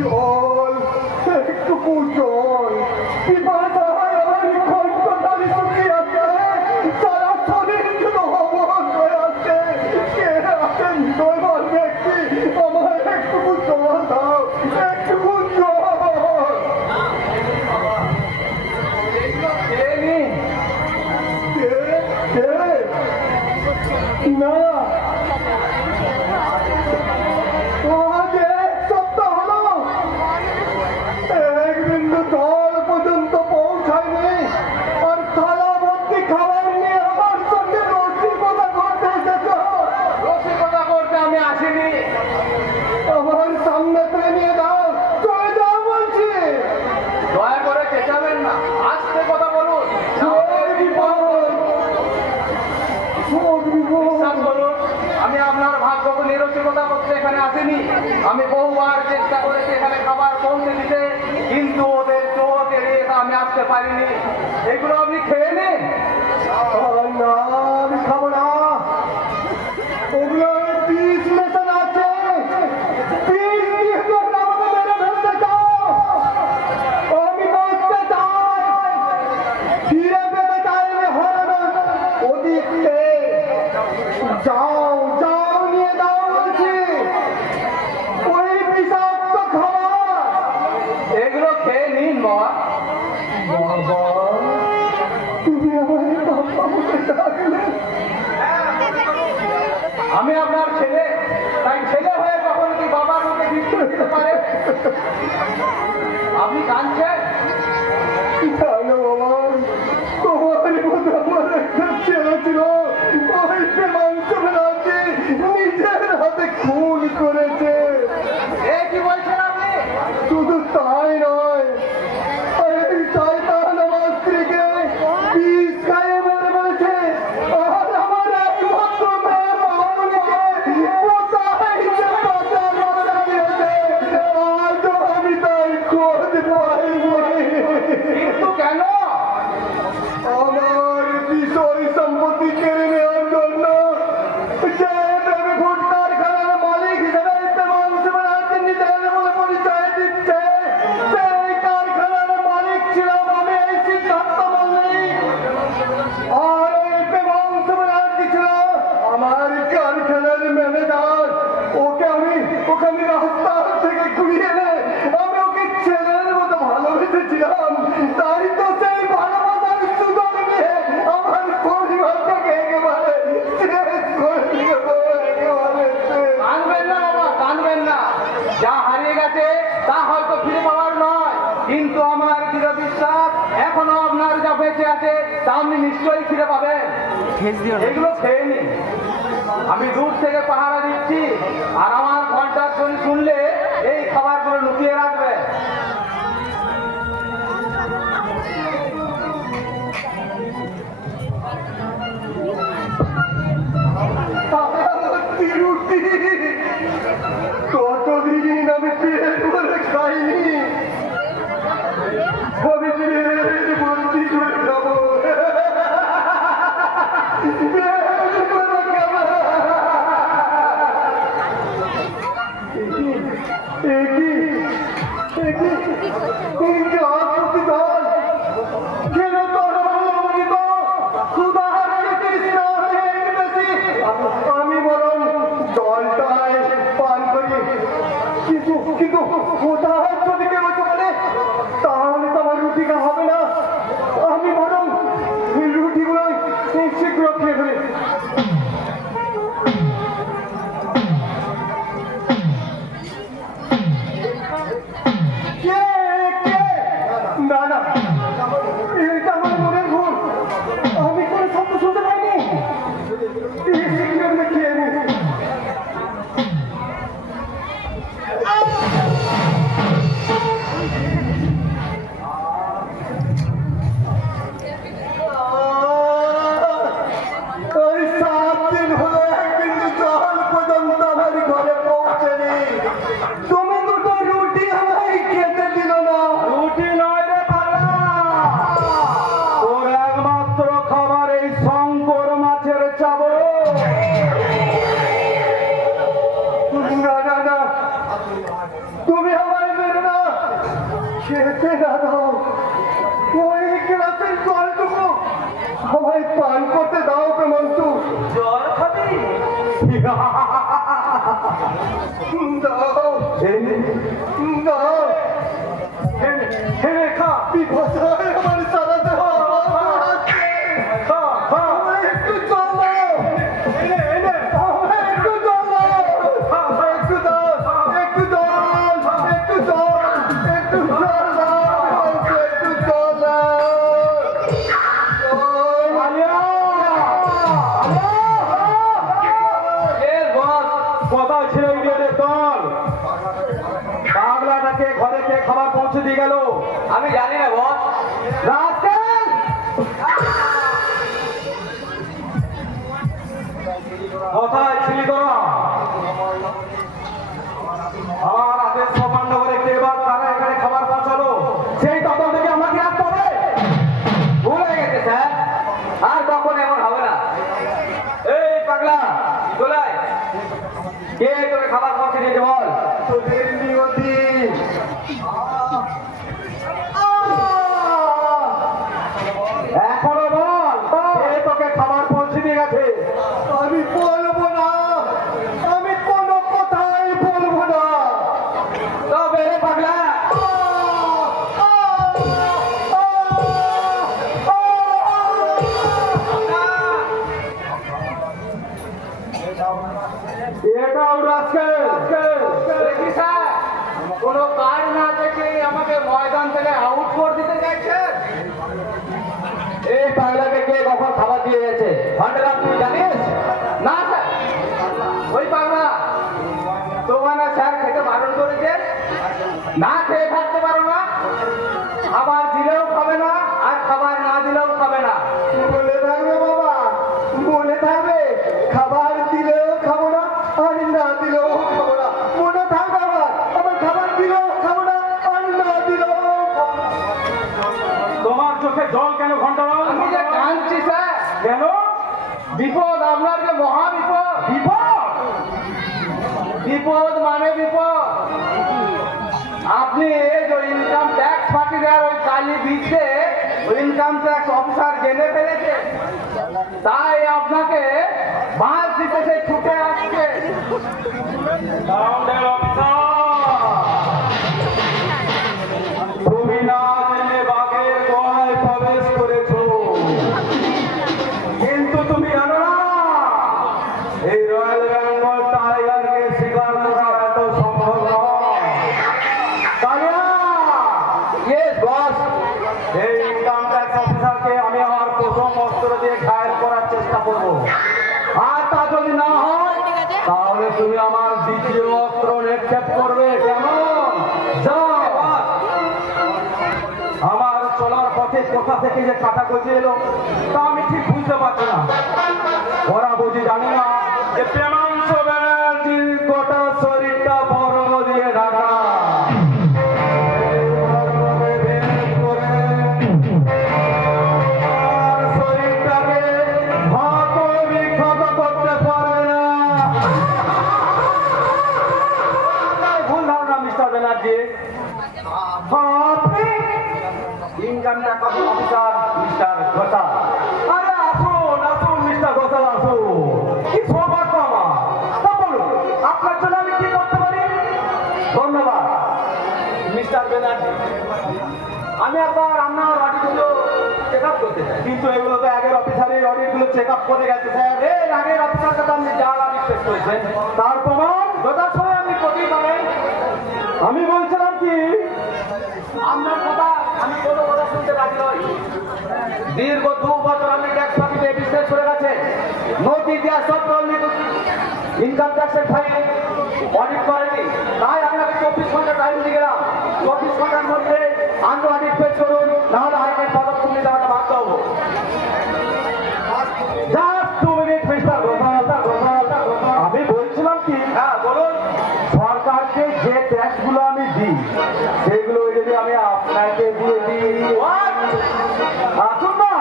জল, একটুকু জল। পিপাসায় আমার কণ্ঠনালী শুকিয়ে আছে, সারা শরীর শুধু অবশ হয়ে আছে। কে আছেন দয়াল ব্যক্তি, আমার একটুকু জল দাও, একটুকু জল। না, আজ এক সপ্তাহ হলো এক বিন্দু জল পর্যন্ত পৌঁছায়নি, আর থালা ভর্তি খাবার নিয়ে আমার সঙ্গে রসিকতা করতে এসেছ। রসিকতা করতে আমি আসিনি। আমার সামনে থেকে নিয়ে দাও, চলে যাও বলছি। দয়া করে চেঁচাবেন না, আস্তে কথা বলুন। বিশ্বাস করুন, আমি আপনার ভাগ্যকে নিরসিকতা করতে এখানে আসিনি। আমি বহুবার চেষ্টা করেছি এখানে খাবার পৌঁছে দিতে, কিন্তু ওদের চোখ এড়িয়ে আমি আসতে পারিনি। এগুলো আপনি খেয়ে নিন। না, আমি খাবো না। ওগুলো বিষ মেশানো আছে, বিষ দিয়ে তোমরা আমাকে মেরে ফেলতে চাও। আমি বাঁচতে চাই, ফিরে পেতে চাইলে হয় না। ওদিকে যাও, যাও, নিয়ে যাও বলছি ওই বিষাক্ত খাবার। এগুলো খেয়ে নিন বাবা। বাবা, তুমি আমায় বাবা বলে ডাকলে? আমি আপনার ছেলে, তাই ছেলে হয়ে কখনো কি বাবার মুখে বিস্কুট দিতে পারে? আপনি কাঁদছেন? জানো বাবা, তোমার মতো আমার একটা ছেলে ছিল, ওই মাংস ফেলাতে নিজের হাতে খুন করেছে। এ কি বলছেন আপনি? শুধু তাই নয়, এই শয়তান আমার স্ত্রীকে বিষ খাইয়ে মেরে ফেলেছে। আর আমার একমাত্র মেয়ে মামনিকে কোথায় যে পাচার করে দিয়েছে, আজও আমি তাই খোঁজ পাইনি। কিন্তু কেন? আমার বিষয় সম্পত্তি কেড়ে নেওয়ার জন্য যে বেবি ফুড কারখানার মালিক হিসেবে নিজের বলে পরিচয় দিচ্ছে, সেই কারখানার মালিক ছিলাম আমি, এই সিদ্ধান্ত মল্লিক। আর ওই প্রেমাংশ ব্যানার্জি ছিল আমার কারখানার ম্যানেজার। ওকে আমি রাস্তা থেকে ঘুরিয়ে এনে আমি ওকে ছেলের মতো ভালোবেসেছিলাম। তাই তো সেই ভালোবাসার সুযোগ নিয়ে আমার পরিবারটাকে একেবারে শেষ করে দিয়েছে, একেবারে শেষ। কাঁদবেন না বাবা, কাঁদবেন না। যা হারিয়ে গেছে তা হয়তো ফিরে পাওয়ার নয়, কিন্তু আমার দৃঢ় বিশ্বাস এখনো আপনার যা বেঁচে আছে তা আপনি নিশ্চয়ই ফিরে পাবেন। এগুলো খেয়ে নিন। আমি দূর থেকে পাহারা দিচ্ছি, আর আমার ঘন্টার ধ্বনি শুনলে এই খাবারগুলো লুকিয়ে রাখবে। রুটি কতদিন আমি পেট ভরে খাইনি, আমি পেট ভর্তি করে খাবো। পেট ভরে খাবো। আমি বরং জলটাই পান করি, কিন্তু কোথায় যদি কেউ চলে তাহলে তো আমার রুটিটা হবে না। আমি বরং রুটিগুলো শীঘ্র খেয়ে ফেলি। না না, এটা আমার মনের ভুল, আমি কোনো শব্দ শুনতে পাইনি। খেয়ে নি। ওই 7 দিন হলো এক বিন্দু জল পর্যন্ত আমার ঘরে পৌঁছেনি। তুমি দুটো রুটি আমায় খেতে দিল না। রুটি নয় রে পাগলা, তোর একমাত্র খাবার এই শঙ্কর মাছের চাবল। না না না, তুমি আমায় খেতে না দাও, ওই গ্লাসের জলটুকু আমায় পান করতে দাও প্রেমাংশু। জল খাবি? দাও, দাও, হেরে খা, বিপদায় আমার সারা দেহ খা, খা। আমায় একটু জল দাও, এনে, এনে। আমায় একটু জল দাও, একটু দাও, একটু জল, একটু জল, একটু জল দাও, একটু জল দাও। আলিয়া! এ বস, কোথায় ছিল ইডিয়টের দল? পাগলাটাকে ঘরে কে খাবার পৌঁছে দিয়ে গেল? আমি জানি না বস। রাস্কেল! কোথায় ছিলি তোরা? আমার আদেশ অমান্য করে কে বা কারা এখানে খাবার পৌঁছালো সেই তখন থেকে আমাকে রাখতে হবে। ভুল হয়ে গেছে স্যার, আর কখন এমন হবে না। এই পাগলা, চলে আয়। কে তোকে খাবার পৌঁছে দিয়েছে বল? তোদের নিয়তি। এখনো বল, কে তোকে খাবার পৌঁছে দিয়ে গেছে? আমি বলবো না, আমি কোনো কথাই বলবো না। তবে রে পাগলা, এটাও রাস্কেল। দেখি স্যার, কোনো কাজ না দেখে আমাকে ময়দান থেকে আউট করে দিতে চাইছেন? এই পাগলাকে কে কখন খাবার দিয়ে গেছে ভান্ডারাম তুই জানিস? না স্যার, ওই পাগলা তোমার স্যার খেতে বারণ করেছে, না খেয়ে থাকতে পারো না, খাবার দিলেও খাবে না আর খাবার না দিলেও খাবে না। বলে থাকবে বাবা, বলে থাকবে, খাবার দিলেও খাবো না আর না দিলেও খাবো না। মনে থাকবে আমার, আমার খাবার দিলেও খাবো না আর না দিলেও খাবো না। তোমার চোখে জল কেন ঘন্টারাম? আমি যে কাঁদছি স্যার। কেন? বিপদ, আপনার যে মহা বিপদ। বিপদ? বিপদ মানে বিপদ। আপনি এই যে ইনকাম ট্যাক্স ফাঁকি দেওয়ার ওই কালি বিচে ইনকাম ট্যাক্স অফিসার জেনে ফেলেছে, তাই আপনাকে বাস দিতে সে ছুটে আসছে। তুমি না জেনে বাঘের গোহায় প্রবেশ করেছো, কিন্তু তুমি জানো না এই রয়্যাল বেঙ্গল টাইগারকে শিকার করা এত সম্ভব নয়। কালিয়া! Yes, boss! এই ইনকাম ট্যাক্স অফিসারকে আমি আমার প্রথম অস্ত্র দিয়ে ঘায়েল করার চেষ্টা করব, আর তা যদি না হয় তাহলে তুমি আমার দ্বিতীয় অস্ত্র নিক্ষেপ করবে। কেমন? যাও boss! আমার চলার পথে কোথা থেকে যে কাটা গজে এলো তা আমি ঠিক বুঝতে পারছি না। ওরা বুঝি জানে না যে প্রেমাংশ ব্যানার্জির গোটা শরীরটা বর্ম দিয়ে ঢাকা। এই বর্মকে ভেদ করে আর শরীরটাকে ক্ষত বিক্ষত করতে পারে না। আপনার ভুল ধারণা মিস্টার ব্যানার্জি। আপনি income tax officer mister Ghoshal. আরে আসুন আসুন মিস্টার ঘোষাল, আসুন। কি সৌভাগ্য আমার। তা বলুন, আপনার জন্য আমি কি করতে পারি? ধন্যবাদ মিস্টার ব্যানার্জি। আমি একবার আপনার অডিটগুলো চেক আপ করতে চাই। কিন্তু এগুলো তো আগের অফিসারের অডিটগুলো চেক আপ করে গেছে স্যার। এর আগের অফিসার সাথে আপনি যা অডিট পেশ করেছেন তার প্রমাণ যথাসময়ে আপনি করতেই পারেন। আমি বলছিলাম কি, আপনার কথা আমি কোনো কথা শুনতে রাজি নই। দীর্ঘ 2 বছর আপনি ট্যাক্স ফাঁকিতে বিজনেস করে গেছে, নথি দেওয়া সত্ত্বেও ইনকাম ট্যাক্সের ফাইল অডিট করেনি। তাই আপনাকে 24 ঘন্টা টাইম দিয়ে গেলাম। 24 ঘন্টার মধ্যে আন্ডু অডিট পেশ করুন, নাহলে হাইকোর্ট পদক্ষেপ নিতে আমরা বাধ্য হবো। Just 2 minutes, Mr. Gopal. আমি বলছিলাম কি, হ্যাঁ বলুন। সরকারকে যে ট্যাক্সগুলো আমি দিই সেগুলো যদি আমি আপনাকে দিয়ে দিই, আসুন না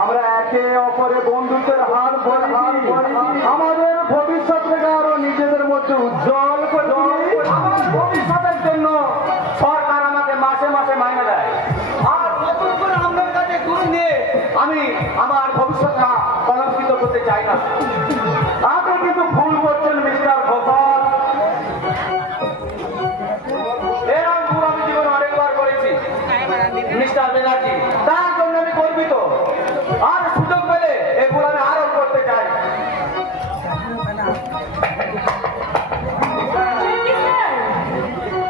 আমরা একে অপরে বন্ধুত্বের হাত ধরেছি, আমাদের ভবিষ্যৎটাকে আরো নিজেদের মধ্যে উজ্জ্বল করে তুলি। আমার ভবিষ্যতের জন্য সরকার আমাকে মাসে মাসে ভবিষ্যৎটা কলঙ্কিত করতে চাই না। আপনি কিন্তু ভুল করছেন মিস্টার ঘোষাল। এরকম ভুল আমি জীবনে অনেকবার করেছি মিস্টার ব্যানার্জি, তার জন্য আমি গর্বিত। আর সুযোগ পেলে এই ভুল আমি আরো করতে চাই।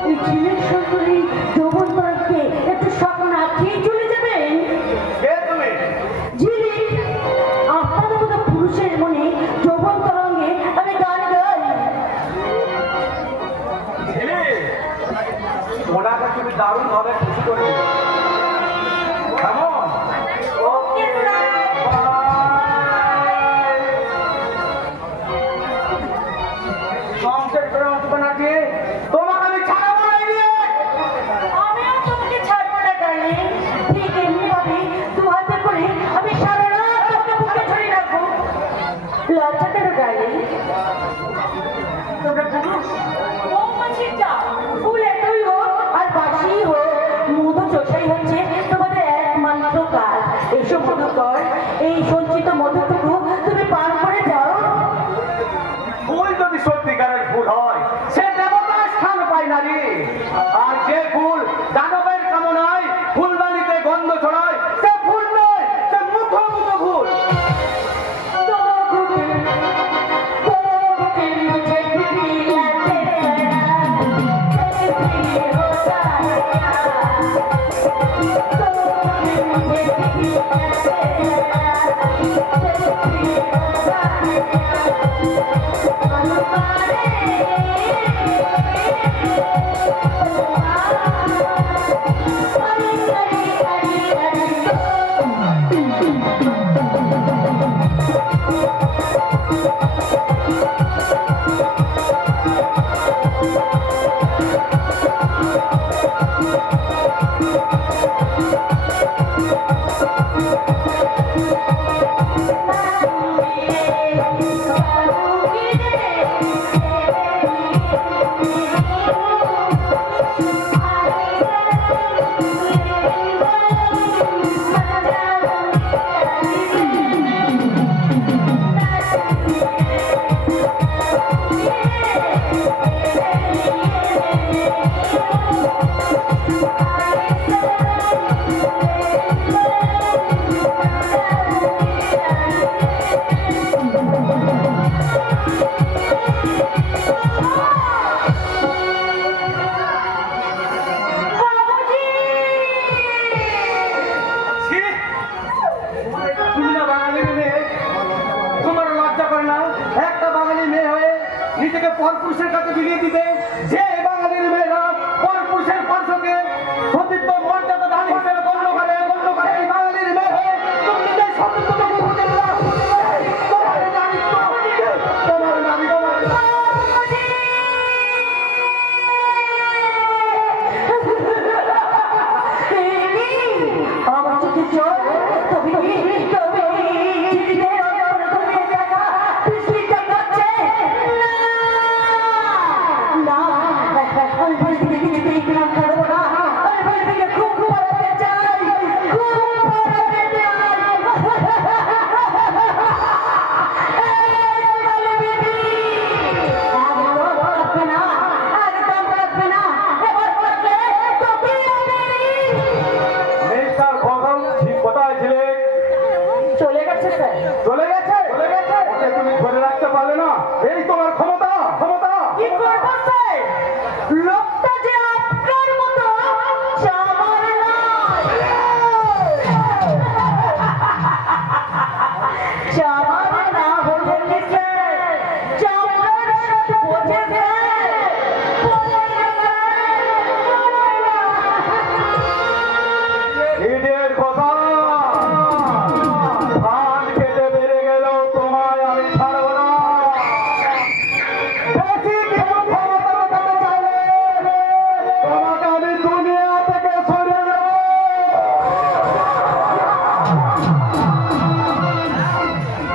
এই ছেলের সুন্দরী যৌবন তরফকে একটু স্বপ্ন খেয়ে চলে যাবেন। কে তুমি? ঝিলি, আপনাদের মতো পুরুষের মনে যৌবন তরঙ্গে আমি গান গাই। ঝিলি, ওনাকে তুমি দারুণ ভাবে খুশি করে দিলে। কেমন? Okay sir. সংসার করে উঠবে নাকি? তোমাকে আমি ছাড়াবো না রে। আমিও তোমাকে ছাড়বো না ডার্লিং। ঠিক এমনি ভাবে দু হাতে করে আমি সারা রাত তোমাকে বুকে ধরে রাখবো। লজ্জা কেন ডার্লিং? তোমরা পুরুষ মৌমাছির জাত, ফুল একই হোক আর বাসি হোক, মধু চোষাই হচ্ছে তোমাদের একমাত্র কাজ। এসো মধুকর, এই সঞ্চিত মধুটুকু তুমি পান করে যাও। ফুল যদি সত্যিকারের ফুল হয় সে দেবতার স্থান পায় না রে। আর যে ফুল দানবের কামনায় ফুলবাড়িতে গন্ধ ছড়ায় সে ফুল নয়, সে মুখো মুখো ফুল। ছি! তুমি না বাঙালির মেয়ে, তোমার লজ্জা করে না একটা বাঙালি মেয়ে হয়ে নিজেকে পরপুরুষের কাছে বিলিয়ে দিতে? যে বাঙালির মেয়েরা পরপুরুষের স্পর্শকে সতীত্ব মর্যাদা দান হিসেবে গণ্য করে এই বাঙালির মেয়ে হয়ে তুমি নিজের সতীত্বকে বুঝে না। তোমার নারীত্ব, তোমার নারী, তোমার আমার চোখে জল, তবে ঝিলিদের অন্তরে ঘুমিয়ে থাকা বৃষ্টিটা কাটছে না। আমি বাড়ি থেকে কিছুতেই গ্রাম ছাড়বো না। আমি বাড়ি থেকে খুব পালাতে চাই, খুব পালাতে চাই। মিস্টার ভগল ঠিক কোথায় ছিলে? চলে গেছে স্যার। চলে গেছে? ওকে তুমি ধরে রাখতে পারলে না? এই তোমার ক্ষমতা, ক্ষমতা। কি করবো স্যার? লোকটা যে আপনার মতো চামার নয়। চামার না হলে কি স্যার চামড়ার সাথে বোঝে স্যার।